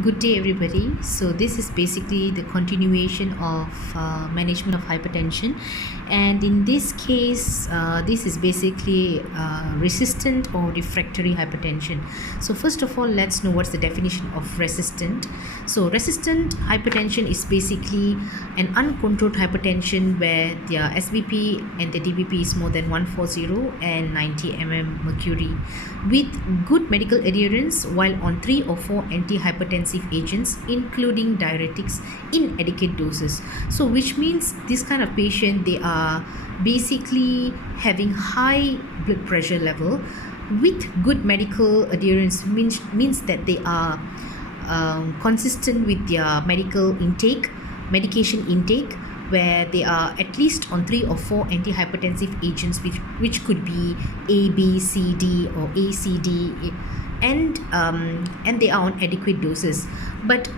Good day, everybody. So, this is basically the continuation of management of hypertension, and in this case, this is basically resistant or refractory hypertension. So, first of all, let's know what's the definition of resistant. So, resistant hypertension is basically an uncontrolled hypertension where their SVP and the DBP is more than 140 and 90 mercury, with good medical adherence while on 3 or 4 antihypertensive agents including diuretics in adequate doses. So which means this kind of patient, they are basically having high blood pressure level with good medical adherence, means that they are consistent with their medication intake, where they are at least on 3 or 4 antihypertensive agents, which could be A, B, C, D, or A, C, D, and they are on adequate doses. But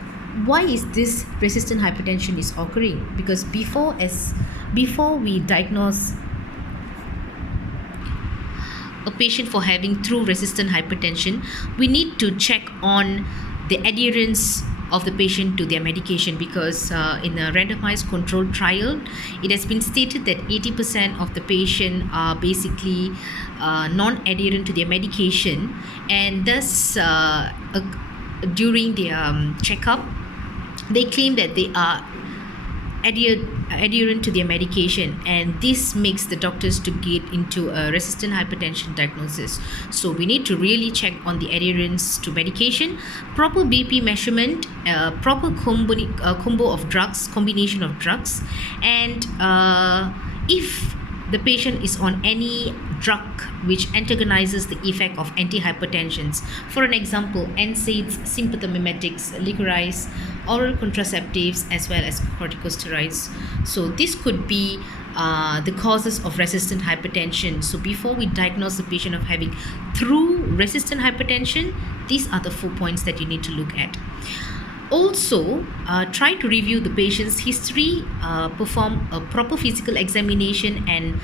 why is this resistant hypertension is occurring? Because before we diagnose a patient for having true resistant hypertension, we need to check on the adherence of the patient to their medication, because in a randomized controlled trial, it has been stated that 80% of the patient are basically non-adherent to their medication, and thus during their checkup, they claim that they are adherent to their medication, and this makes the doctors to get into a resistant hypertension diagnosis. So we need to really check on the adherence to medication, proper BP measurement, proper combination of drugs, and if the patient is on any drug which antagonizes the effect of antihypertensions. For an example, NSAIDs, sympathomimetics, licorice, oral contraceptives, as well as corticosteroids. So this could be the causes of resistant hypertension. So before we diagnose the patient of having true resistant hypertension, these are the 4 points that you need to look at. Also, try to review the patient's history, perform a proper physical examination, and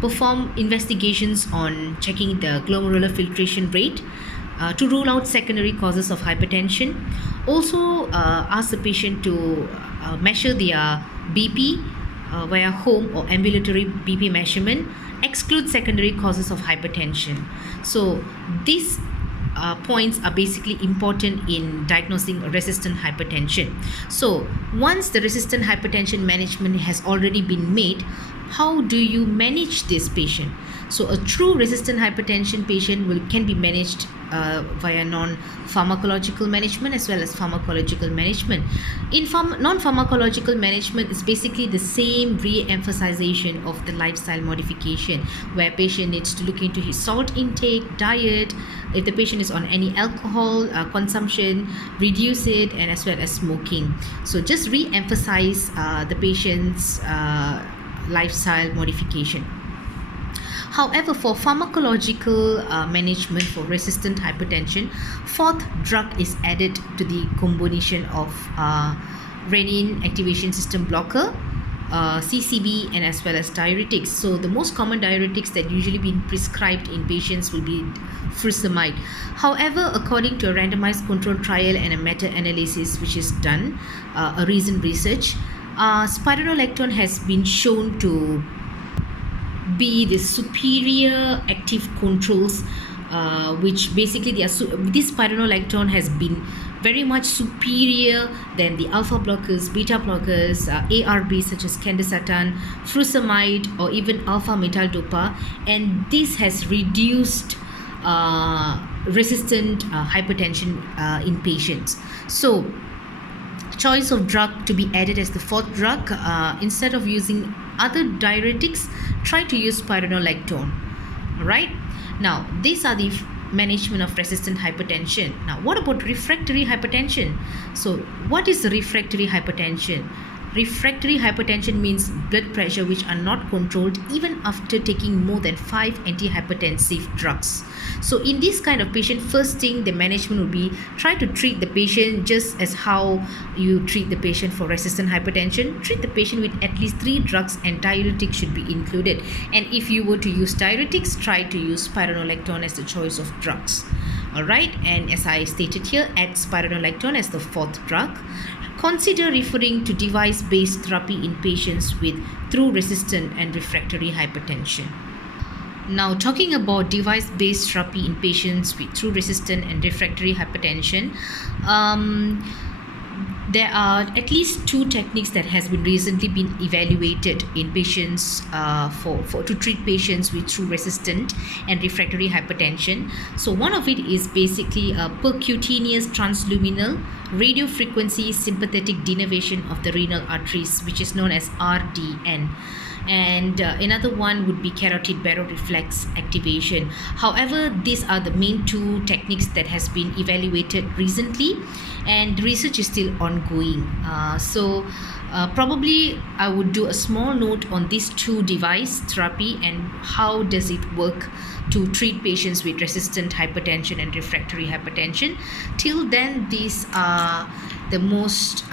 perform investigations on checking the glomerular filtration rate to rule out secondary causes of hypertension. Also, ask the patient to measure their BP via home or ambulatory BP measurement, exclude secondary causes of hypertension. So these points are basically important in diagnosing resistant hypertension. So once the resistant hypertension management has already been made, how do you manage this patient? So a true resistant hypertension patient can be managed via non-pharmacological management as well as pharmacological management. In non-pharmacological management, is basically the same re-emphasization of the lifestyle modification, where patient needs to look into his salt intake, diet. If the patient is on any alcohol consumption, reduce it, and as well as smoking. So just re-emphasize the patient's lifestyle modification. However, for pharmacological management for resistant hypertension, fourth drug is added to the combination of renin activation system blocker, CCB, and as well as diuretics. So the most common diuretics that usually been prescribed in patients will be furosemide. However, according to a randomized controlled trial and a meta-analysis which is done, a recent research, spironolactone has been shown to be the superior active controls, which basically this spironolactone has been very much superior than the alpha blockers, beta blockers, ARBs such as candesatan, furosemide, or even alpha metaldopa, and this has reduced resistant hypertension in patients. So choice of drug to be added as the fourth drug, instead of using other diuretics, try to use spironolactone. All right, now these are the management of resistant hypertension. Now what about refractory hypertension? So what is the refractory hypertension? Refractory hypertension means blood pressure which are not controlled even after taking more than 5 antihypertensive drugs. So in this kind of patient, first thing the management will be try to treat the patient just as how you treat the patient for resistant hypertension. Treat the patient with at least 3 drugs, and diuretics should be included. And if you were to use diuretics, try to use spironolactone as the choice of drugs. Alright, and as I stated here, add spironolactone as the 4th drug. Consider referring to device-based therapy in patients with true resistant and refractory hypertension. Now, talking about device-based therapy in patients with true resistant and refractory hypertension, there are at least 2 techniques that has been recently been evaluated in patients to treat patients with true resistant and refractory hypertension. So one of it is basically a percutaneous transluminal radiofrequency sympathetic denervation of the renal arteries, which is known as RDN. And another one would be carotid baroreflex activation. However, these are the main 2 techniques that has been evaluated recently, and research is still ongoing. Probably I would do a small note on these 2 device therapy and how does it work to treat patients with resistant hypertension and refractory hypertension. Till then, these are the most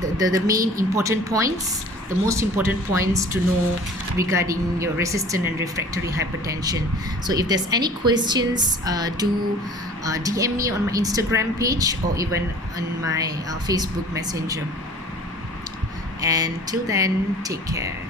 the main important points, the most important points to know regarding your resistant and refractory hypertension. So if there's any questions, do DM me on my Instagram page or even on my Facebook Messenger. And till then, take care.